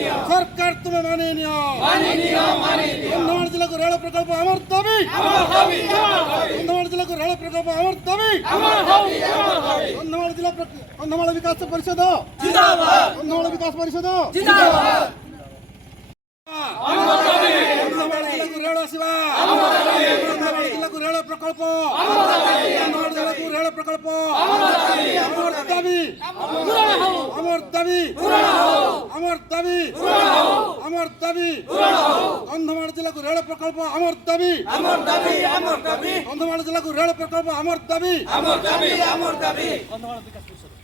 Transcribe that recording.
सरकार तुम्हें माने कंधमाल जिला को रेल प्रकल्प अमर दाबी कंधमाल जिला को रेल प्रकल्प अमर दाबी कंधमाल विकास परिषद कंधमाल विकास परिषद कंधमाल जिला को रेल सेवा कंधमाल जिला को रेल प्रकल्प कंधमाल जिला को रेल प्रकल्प अमर दाबी अमर दाबी अमर दाबी अमर दाबी कंधमाल जिला को रेल प्रकल्प अमर दाबी कंधमाल जिला को रेल प्रकल्प अमर दाबी कंधमाल विकास परिषद